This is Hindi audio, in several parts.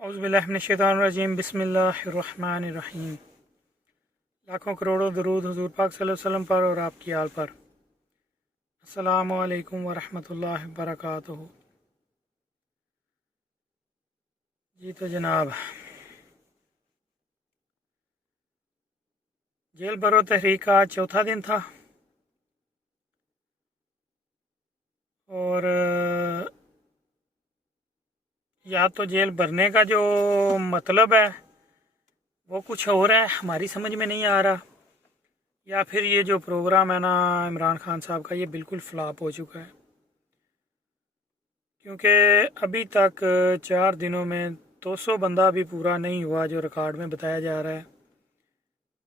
औज़ुबिल्लाहिमिनश्शैतानिर्रजीम बिस्मिल्लाहिर्रहमानिर्रहीम। लाखों करोड़ों दरूद हुज़ूर पाक सल्लल्लाहु अलैहि वसल्लम पर और आपकी आल पर। अस्सलामु अलैकुम वरहमतुल्लाहि वबरकातुहू। जी तो जनाब, जेल भरो तहरीक का आज चौथा दिन था और या तो जेल भरने का जो मतलब है वो कुछ और है, हमारी समझ में नहीं आ रहा, या फिर ये जो प्रोग्राम है ना इमरान खान साहब का, ये बिल्कुल फ्लॉप हो चुका है। क्योंकि अभी तक 4 दिनों में 200 बंदा भी पूरा नहीं हुआ जो रिकॉर्ड में बताया जा रहा है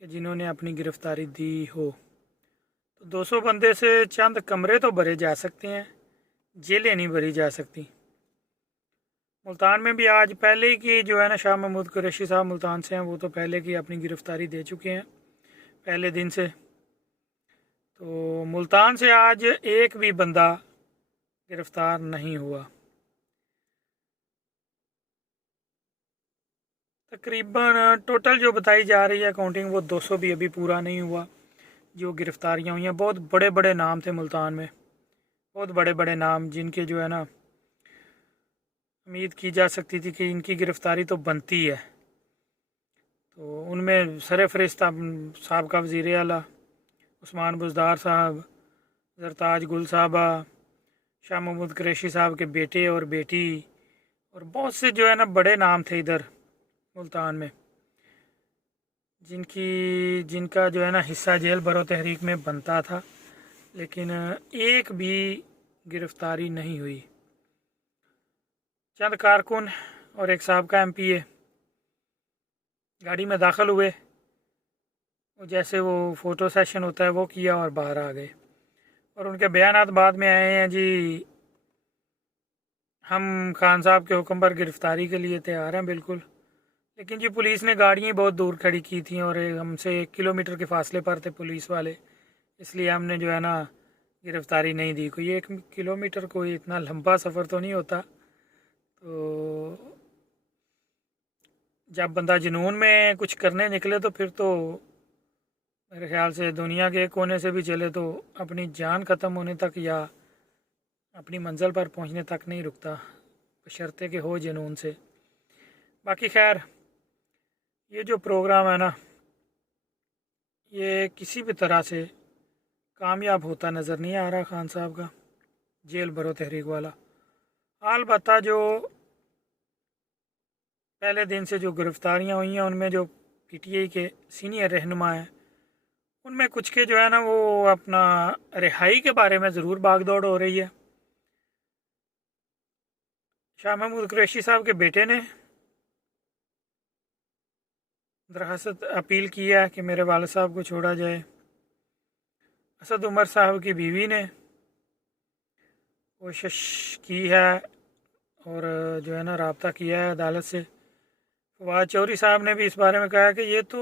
कि जिन्होंने अपनी गिरफ़्तारी दी हो। तो 200 बंदे से चंद कमरे तो भरे जा सकते हैं, जेलें नहीं भरी जा सकती। मुल्तान में भी आज पहले की जो है ना शाह महमूद कुरैशी साहब मुल्तान से हैं, वो तो पहले की अपनी गिरफ़्तारी दे चुके हैं पहले दिन से। तो मुल्तान से आज एक भी बंदा गिरफ़्तार नहीं हुआ। तकरीबन टोटल जो बताई जा रही है काउंटिंग, वो 200 भी अभी पूरा नहीं हुआ जो गिरफ़्तारियाँ हुई हैं। बहुत बड़े बड़े नाम थे मुल्तान में, बहुत बड़े बड़े नाम जिनके जो है ना उम्मीद की जा सकती थी कि इनकी गिरफ़्तारी तो बनती है। तो उनमें सरफ़हरिस्त साहब वज़ीर आला उस्मान बुज़दार साहब, ज़रताज गुल साहबा, शाह महमूद कुरैशी साहब के बेटे और बेटी, और बहुत से जो है ना बड़े नाम थे इधर मुल्तान में जिनका जो है ना हिस्सा जेल भरो तहरीक में बनता था, लेकिन एक भी गिरफ़्तारी नहीं हुई। चंद कारकुन और एक साहबका MPA गाड़ी में दाखिल हुए, जैसे वो फ़ोटो सेशन होता है वो किया और बाहर आ गए, और उनके बयानात बाद में आए हैं जी हम खान साहब के हुक्म पर गिरफ़्तारी के लिए तैयार हैं बिल्कुल। लेकिन जी पुलिस ने गाड़ियाँ बहुत दूर खड़ी की थी और हमसे 1 किलोमीटर के फासले पर थे पुलिस वाले, इसलिए हमने जो है ना गिरफ़्तारी नहीं दी। कोई 1 किलोमीटर कोई इतना लंबा सफ़र तो नहीं होता। तो जब बंदा जुनून में कुछ करने निकले तो फिर तो मेरे ख़्याल से दुनिया के एक कोने से भी चले तो अपनी जान ख़त्म होने तक या अपनी मंजिल पर पहुंचने तक नहीं रुकता, बशर्ते कि हो जुनून से। बाकी खैर, ये जो प्रोग्राम है ना ये किसी भी तरह से कामयाब होता नज़र नहीं आ रहा खान साहब का जेल भरो तहरीक वाला। अलबत्ता जो पहले दिन से जो गिरफ़्तारियाँ हुई हैं उनमें जो PTI के सीनियर रहनुमा हैं उनमें कुछ के जो है ना वो अपना रिहाई के बारे में ज़रूर भागदौड़ हो रही है। शाह महमूद कुरैशी साहब के बेटे ने दरखास्त अपील किया है कि मेरे वालिद साहब को छोड़ा जाए। असद उमर साहब की बीवी ने कोशिश की है और जो है ना रब्ता किया है अदालत से। फवाद चौधरी साहब ने भी इस बारे में कहा कि ये तो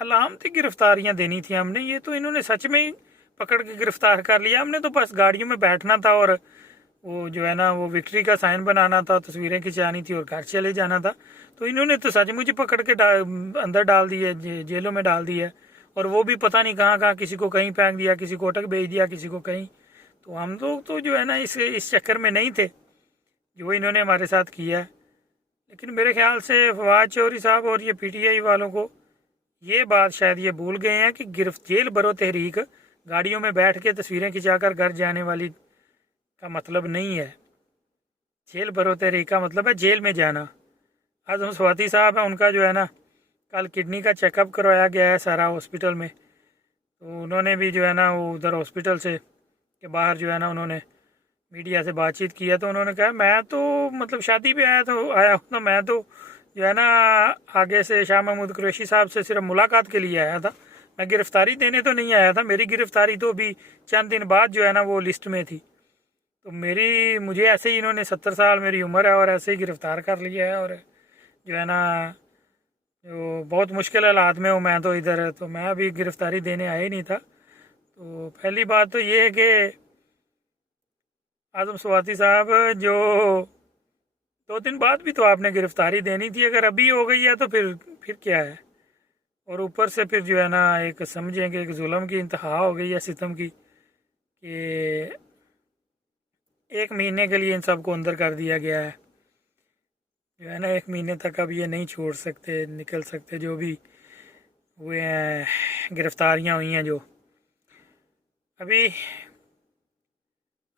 अलामती गिरफ़्तारियाँ देनी थी हमने, ये तो इन्होंने सच में ही पकड़ के गिरफ़्तार कर लिया, हमने तो बस गाड़ियों में बैठना था और वो जो है ना वो विक्ट्री का साइन बनाना था, तस्वीरें खिंचानी थी और घर चले जाना था। तो इन्होंने तो सचमुच पकड़ के अंदर डाल दिया, जेलों में डाल दिया, और वो भी पता नहीं कहाँ कहाँ, किसी को कहीं फेंक दिया, किसी को अटक भेज दिया, किसी को कहीं। तो हम लोग तो जो है ना इस चक्कर में नहीं थे जो इन्होंने हमारे साथ किया है। लेकिन मेरे ख्याल से फवाद चौधरी साहब और ये PTI वालों को ये बात शायद ये भूल गए हैं कि जेल भरो तहरीक गाड़ियों में बैठ के तस्वीरें खिंचाकर घर जाने वाली का मतलब नहीं है। जेल भरो तहरीक का मतलब है जेल में जाना। आज़म स्वाति साहब हैं, उनका जो है ना कल किडनी का चेकअप करवाया गया है सारा हॉस्पिटल में। तो उन्होंने भी जो है ना वो उधर हॉस्पिटल से के बाहर जो है ना उन्होंने मीडिया से बातचीत किया। तो उन्होंने कहा मैं तो मतलब शादी पे आया हूँ, तो मैं तो जो है ना आगे से शाह महमूद कुरैशी साहब से सिर्फ मुलाकात के लिए आया था, मैं गिरफ़्तारी देने तो नहीं आया था। मेरी गिरफ़्तारी तो अभी चंद दिन बाद जो है ना वो लिस्ट में थी। तो मुझे ऐसे ही इन्होंने 70 साल मेरी उम्र है और ऐसे ही गिरफ़्तार कर लिया है, और जो है ना जो बहुत मुश्किल हालात में हूँ मैं तो इधर, तो मैं अभी गिरफ़्तारी देने आया ही नहीं था। तो पहली बात तो ये है कि आज़म स्वाति साहब जो 2 दिन बाद भी तो आपने गिरफ्तारी देनी थी। अगर अभी हो गई है तो फिर क्या है। और ऊपर से फिर जो है ना, एक समझें कि एक जुल्म की इंतहा हो गई है, सितम की, कि 1 महीने के लिए इन सबको अंदर कर दिया गया है। जो है ना, 1 महीने तक अब ये नहीं छोड़ सकते, निकल सकते। जो भी हुए हैं, गिरफ्तारियां हुई हैं जो, अभी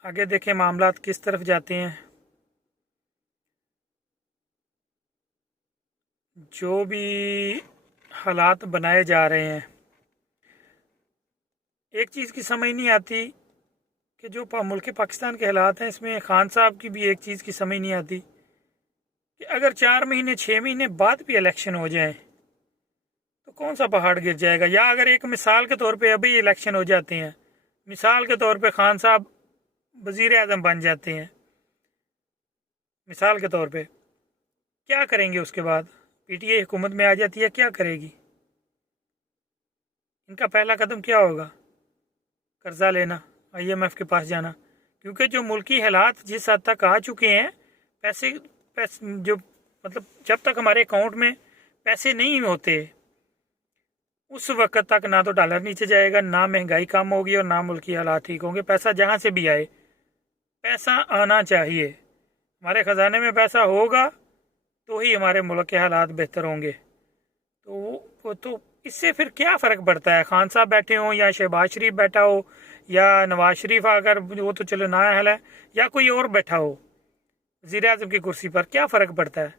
आगे देखें मामलात किस तरफ जाते हैं। जो भी हालात बनाए जा रहे हैं, एक चीज़ की समझ नहीं आती कि जो मुल्क पाकिस्तान के हालात हैं, इसमें खान साहब की भी एक चीज़ की समझ नहीं आती कि अगर 4 महीने 6 महीने बाद भी इलेक्शन हो जाए तो कौन सा पहाड़ गिर जाएगा। या अगर एक मिसाल के तौर पे अभी इलेक्शन हो जाते हैं, मिसाल के तौर पे खान साहब वज़ीर आज़म बन जाते हैं, मिसाल के तौर पे, क्या करेंगे उसके बाद। पीटीआई हुकूमत में आ जाती है, क्या करेगी। इनका पहला कदम क्या होगा, कर्जा लेना, आईएमएफ के पास जाना। क्योंकि जो मुल्की हालात जिस हद तक आ चुके हैं, पैसे पैसे जो मतलब जब तक हमारे अकाउंट में पैसे नहीं होते उस वक्त तक ना तो डॉलर नीचे जाएगा, ना महंगाई कम होगी, और ना मुल्की हालात ठीक होंगे। पैसा जहाँ से भी आए, पैसा आना चाहिए। हमारे ख़जाने में पैसा होगा तो ही हमारे मुल्क के हालात बेहतर होंगे। तो इससे फिर क्या फ़र्क पड़ता है, खान साहब बैठे हों या शहबाज शरीफ बैठा हो या नवाज शरीफ, अगर वो तो चलो नया हल है, या कोई और बैठा हो वज़ीर आज़म की कुर्सी पर, क्या फ़र्क पड़ता है।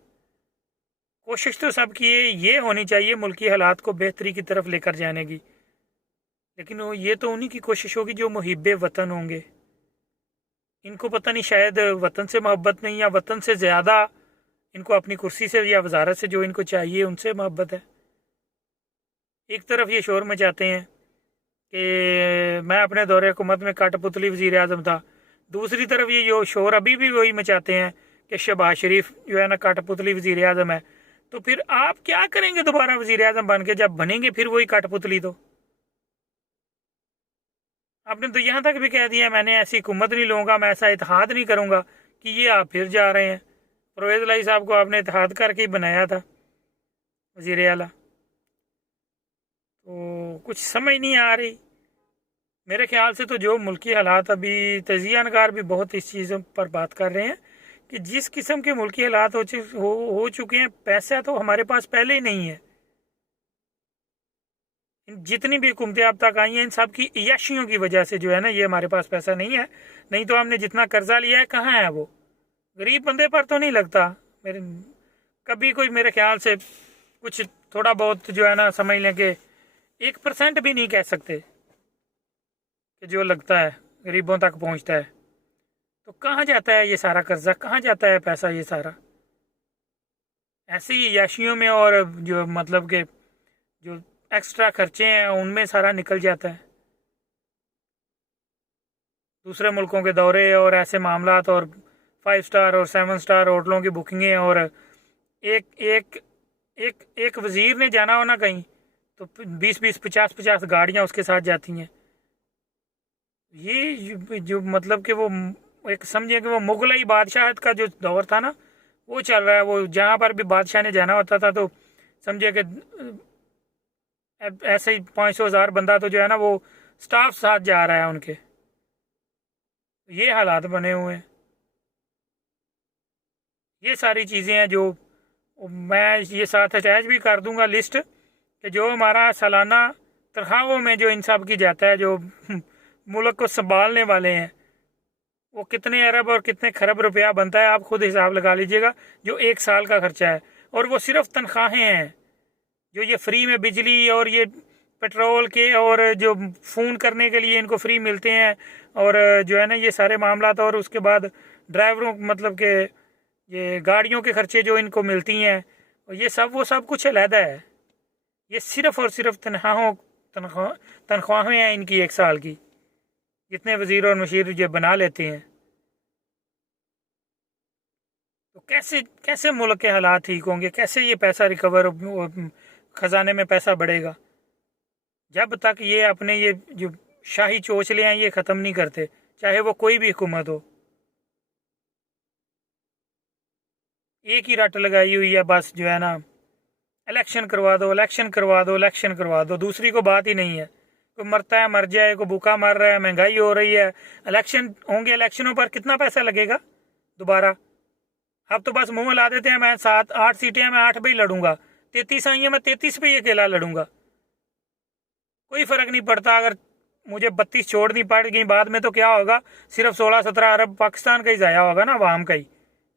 कोशिश तो सबकी ये होनी चाहिए मुल्क की हालात को बेहतरी की तरफ लेकर जाने की। लेकिन वो ये तो उन्हीं की कोशिश होगी जो मुहिब्बे वतन होंगे। इनको पता नहीं, शायद वतन से मोहब्बत नहीं, या वतन से ज़्यादा इनको अपनी कुर्सी से या वजारत से जो इनको चाहिए उनसे मोहब्बत है। एक तरफ ये शोर मचाते हैं कि मैं अपने दौरे हुकूमत में कठपुतली वज़ीर आज़म था, दूसरी तरफ ये जो शोर अभी भी वही मचाते हैं कि शहबाज शरीफ जो है ना कठपुतली वज़ीर आज़म है। तो फिर आप क्या करेंगे दोबारा वज़ीर आज़म बन के, जब बनेंगे फिर वही कठपुतली। तो आपने तो यहाँ तक भी कह दिया, मैंने ऐसी हुकूमत नहीं लूँगा, मैं ऐसा इत्तेहाद नहीं करूँगा, कि ये आप फिर जा रहे हैं। परवेज़ लाई साहब को आपने इत्तेहाद करके ही बनाया था वज़ीर आला। तो कुछ समझ नहीं आ रही मेरे ख्याल से। तो जो मुल्की हालात, अभी तजिया नगार भी बहुत इस चीज़ों पर बात कर रहे हैं कि जिस किस्म के मुल्की हालात हो चुके हैं, पैसा तो हमारे पास पहले ही नहीं है। जितनी भी हुकूमतें अब तक आई हैं, इन सब की याशियों की वजह से जो है ना, ये हमारे पास पैसा नहीं है। नहीं तो हमने जितना कर्जा लिया है, कहाँ है वो, गरीब बंदे पर तो नहीं लगता मेरे कभी कोई। मेरे ख्याल से कुछ थोड़ा बहुत जो है ना, समझ लें कि 1% भी नहीं कह सकते कि जो लगता है गरीबों तक पहुंचता है। तो कहाँ जाता है ये सारा कर्जा, कहाँ जाता है पैसा ये सारा, ऐसे ही याशियों में, और जो मतलब के जो एक्स्ट्रा खर्चे हैं उनमें सारा निकल जाता है। दूसरे मुल्कों के दौरे और ऐसे मामलात, और 5 स्टार और 7 स्टार होटलों की बुकिंगें, और एक एक एक एक वज़ीर ने जाना हो ना कहीं, तो 20-20 50-50 गाड़ियाँ उसके साथ जाती हैं। ये जो मतलब कि वो एक समझिए कि वो मुगलई बादशाहत का जो दौर था ना, वो चल रहा है। वो जहाँ पर भी बादशाह ने जाना होता था तो समझिए कि ऐसे ही 500-1000 बंदा तो जो है ना, वो स्टाफ साथ जा रहा है उनके। ये हालात बने हुए हैं। ये सारी चीज़ें हैं जो मैं ये साथ अटैच भी कर दूंगा लिस्ट, कि जो हमारा सालाना तनख्वाहों में जो इन सब की जाता है, जो मुल्क को संभालने वाले हैं, वो कितने अरब और कितने खरब रुपया बनता है, आप खुद हिसाब लगा लीजिएगा। जो 1 साल का खर्चा है, और वो सिर्फ तनख्वाहें हैं। जो ये फ्री में बिजली और ये पेट्रोल के और जो फ़ोन करने के लिए इनको फ्री मिलते हैं, और जो है ना ये सारे मामला, और उसके बाद ड्राइवरों मतलब के ये गाड़ियों के खर्चे जो इनको मिलती हैं, और ये सब वो सब कुछ अलहदा है। ये सिर्फ और सिर्फ तनख्वाहें हैं इनकी 1 साल की, जितने वज़ीर और मशीर ये बना लेते हैं। तो कैसे कैसे मुल्क के हालात ठीक होंगे, कैसे ये पैसा रिकवर, ख़जाने में पैसा बढ़ेगा, जब तक ये अपने ये जो शाही चोचले हैं ये ख़त्म नहीं करते, चाहे वो कोई भी हुकूमत हो। एक ही रट लगाई हुई है, बस जो है ना इलेक्शन करवा दो, इलेक्शन करवा दो, इलेक्शन करवा दो, दूसरी को बात ही नहीं है। कोई मरता है मर जाए, कोई भूखा मर रहा है, महंगाई हो रही है, इलेक्शन होंगे, इलेक्शनों पर कितना पैसा लगेगा दोबारा। अब तो बस मुंह ला देते हैं, मैं 7 8 सीटें हैं, मैं 8 पे ही लड़ूंगा, 33 आई है, मैं 33 पे ही अकेला लड़ूंगा, कोई फर्क नहीं पड़ता। अगर मुझे 32 छोड़नी पड़ गई बाद में तो क्या होगा, सिर्फ 16 17 अरब पाकिस्तान का ही ज़ाया होगा ना, आवाम का ही,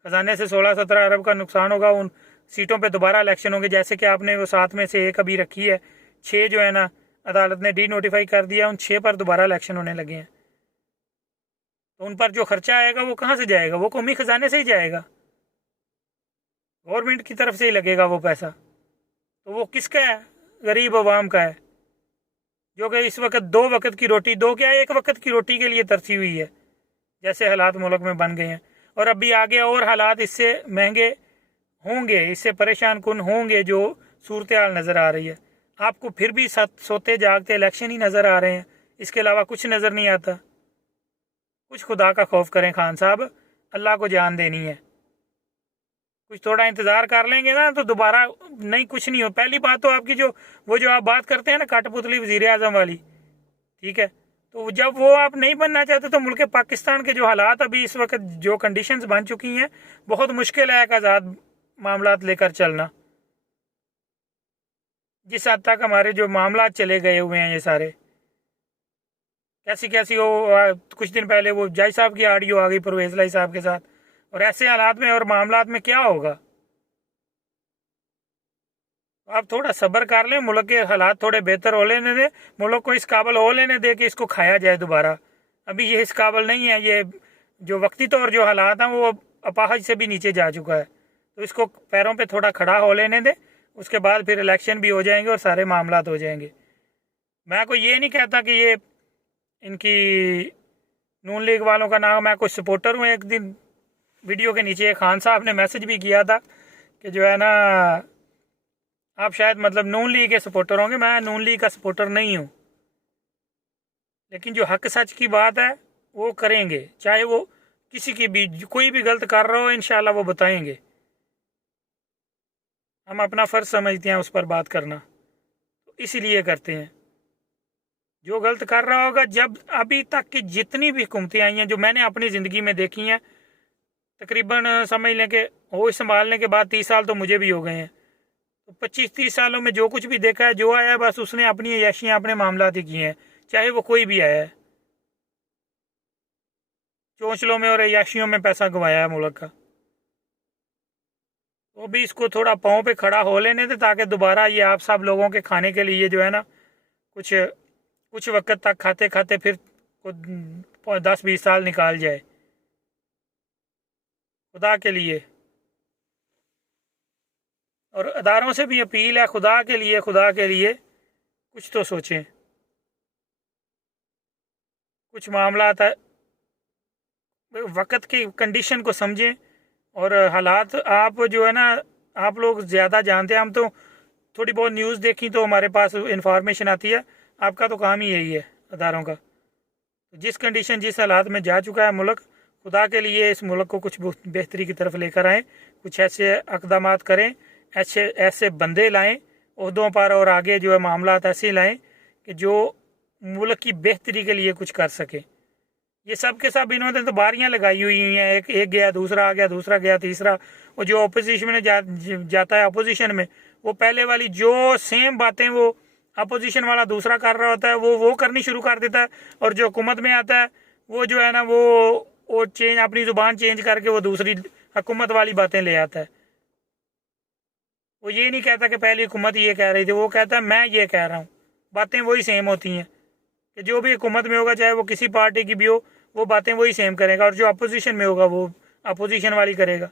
खजाने से 16 17 अरब का नुकसान होगा। उन सीटों पे दोबारा इलेक्शन होंगे, जैसे कि आपने वो 7 में से एक अभी रखी है, 6 जो है ना अदालत ने डी नोटिफाई कर दिया, उन 6 पर दोबारा इलेक्शन होने लगे हैं। तो उन पर जो खर्चा आएगा वो कहाँ से जाएगा, वो कौमी खजाने से ही जाएगा, गवर्नमेंट की तरफ से ही लगेगा वो पैसा। तो वो किसका है, गरीब आवाम का है, जो कि इस वक्त 2 वक्त की रोटी, दो क्या 1 वक्त की रोटी के लिए तरसी हुई है, जैसे हालात मुल्क में बन गए हैं। और अभी आगे और हालात इससे महंगे होंगे, इससे परेशान कुन होंगे, जो सूरत हाल नज़र आ रही है। आपको फिर भी सोते जागते इलेक्शन ही नज़र आ रहे हैं, इसके अलावा कुछ नज़र नहीं आता। कुछ खुदा का खौफ करें खान साहब, अल्लाह को जान देनी है, कुछ थोड़ा इंतज़ार कर लेंगे ना तो दोबारा नहीं, कुछ नहीं हो। पहली बात तो आपकी जो आप बात करते हैं ना कठपुतली वज़ीर आज़म वाली, ठीक है, तो जब वो आप नहीं बनना चाहते तो मुल्क पाकिस्तान के जो हालात अभी इस वक्त जो कंडीशंस बन चुकी हैं, बहुत मुश्किल है एक आज़ाद मामला लेकर चलना। जिस हद तक हमारे जो मामला चले गए हुए हैं ये सारे, कैसी कैसी वो कुछ दिन पहले वो जज साहब की ऑडियो आ गई परवेज लाई साहब के साथ, और ऐसे हालात में और मामलात में क्या होगा। आप थोड़ा सब्र कर लें, मुल्क के हालात थोड़े बेहतर हो लेने दें, मुल्क को इस काबिल हो लेने दे कि इसको खाया जाए दोबारा। अभी ये इस काबिल नहीं है, ये जो वक्ती तौर जो हालात हैं वो अपाहज से भी नीचे जा चुका है, तो इसको पैरों पे थोड़ा खड़ा हो लेने दें, उसके बाद फिर इलेक्शन भी हो जाएंगे और सारे मामलात हो जाएंगे। मैं कोई ये नहीं कहता कि ये इनकी नून लीग वालों का नाम, मैं कोई सपोर्टर हूँ। एक दिन वीडियो के नीचे खान साहब ने मैसेज भी किया था कि जो है ना आप शायद मतलब नून लीग के सपोर्टर होंगे, मैं नून लीग का सपोर्टर नहीं हूँ, लेकिन जो हक सच की बात है वो करेंगे, चाहे वो किसी की भी कोई भी गलत कर रहा हो, इंशाल्लाह वो बताएंगे। हम अपना फ़र्ज समझते हैं उस पर बात करना, तो इसीलिए करते हैं। जो गलत कर रहा होगा, जब अभी तक की जितनी भी हुकूमतें आई हैं जो मैंने अपनी ज़िंदगी में देखी हैं, तकरीबन समझ लें कि होश संभालने के बाद 30 साल तो मुझे भी हो गए हैं, तो 25 30 सालों में जो कुछ भी देखा है, जो आया है बस उसने अपनी अय्याशियाँ अपने मामलात ही किए हैं, चाहे वो कोई भी आया है। चौंचलों में और अय्याशियों में पैसा गंवाया है मुल्क का। तो भी इसको थोड़ा पाँव पे खड़ा हो लेने थे, ताकि दोबारा ये आप सब लोगों के खाने के लिए जो है ना कुछ कुछ वक्त तक खाते खाते फिर 10 20 साल निकाल जाए, खुदा के लिए। और अदारों से भी अपील है, खुदा के लिए, खुदा के लिए कुछ तो सोचें, कुछ मामला वक्त की कंडीशन को समझें। और हालात आप जो है ना, आप लोग ज़्यादा जानते हैं, हम तो थोड़ी बहुत न्यूज़ देखी तो हमारे पास इंफॉर्मेशन आती है, आपका तो काम ही यही है अदारों का। जिस कंडीशन जिस हालात में जा चुका है मुल्क, खुदा के लिए इस मुल्क को कुछ बेहतरी की तरफ लेकर आएँ, कुछ ऐसे इक़दाम करें, ऐसे ऐसे बंदे लाएं ओहदों पर, और आगे जो है मामला ऐसे लाएं कि जो मुल्क की बेहतरी के लिए कुछ कर सकें। ये सब के सब इन्होंने तो बारियां लगाई हुई हैं, एक गया, दूसरा आ गया, दूसरा गया, तीसरा। वो जो अपोजिशन में जाता है अपोजिशन में, वो पहले वाली जो सेम बातें वो अपोजिशन वाला दूसरा कर रहा होता है वो करनी शुरू कर देता है, और जो हुकूमत में आता है वो जो है ना वो चेंज, अपनी ज़ुबान चेंज करके वो दूसरी हुकूमत वाली बातें ले आता है। वो ये नहीं कहता कि पहली हुकूमत ये कह रही थी, वो कहता है मैं ये कह रहा हूँ। बातें वही सेम होती हैं कि जो भी हुकूमत में होगा, चाहे वो किसी पार्टी की भी हो, वो बातें वही सेम करेगा, और जो अपोजिशन में होगा वो अपोजिशन वाली करेगा।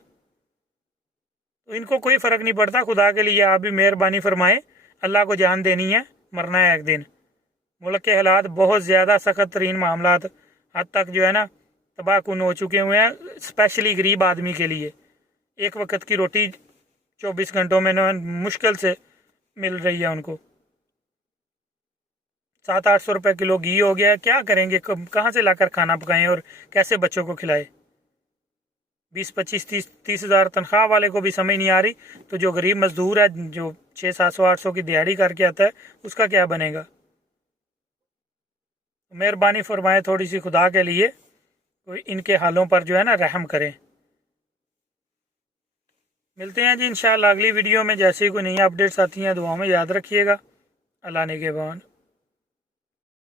तो इनको कोई फ़र्क नहीं पड़ता। खुदा के लिए आप भी मेहरबानी फरमाएं, अल्लाह को जान देनी है, मरना है एक दिन। मुल्क के हालात बहुत ज़्यादा सख्त तरीन मामला हद तक जो है ना तबाहकुन हो चुके हुए हैं, स्पेशली गरीब आदमी के लिए। एक वक्त की रोटी 24 घंटों में ना मुश्किल से मिल रही है उनको। 700 800 रुपये किलो घी हो गया है, क्या करेंगे, कहाँ से लाकर खाना पकाएं और कैसे बच्चों को खिलाएं। 20-25-30 हज़ार तनख्वाह वाले को भी समझ नहीं आ रही, तो जो गरीब मज़दूर है जो 600-700-800 की दिहाड़ी करके आता है उसका क्या बनेगा। मेहरबानी फरमाए थोड़ी सी खुदा के लिए कोई इनके हालों पर जो है ना रहम करें। मिलते हैं जी इंशाल्लाह अगली वीडियो में, जैसे ही कोई नई अपडेट्स आती हैं दुआ में याद रखिएगा। अल्लाह निगहबान।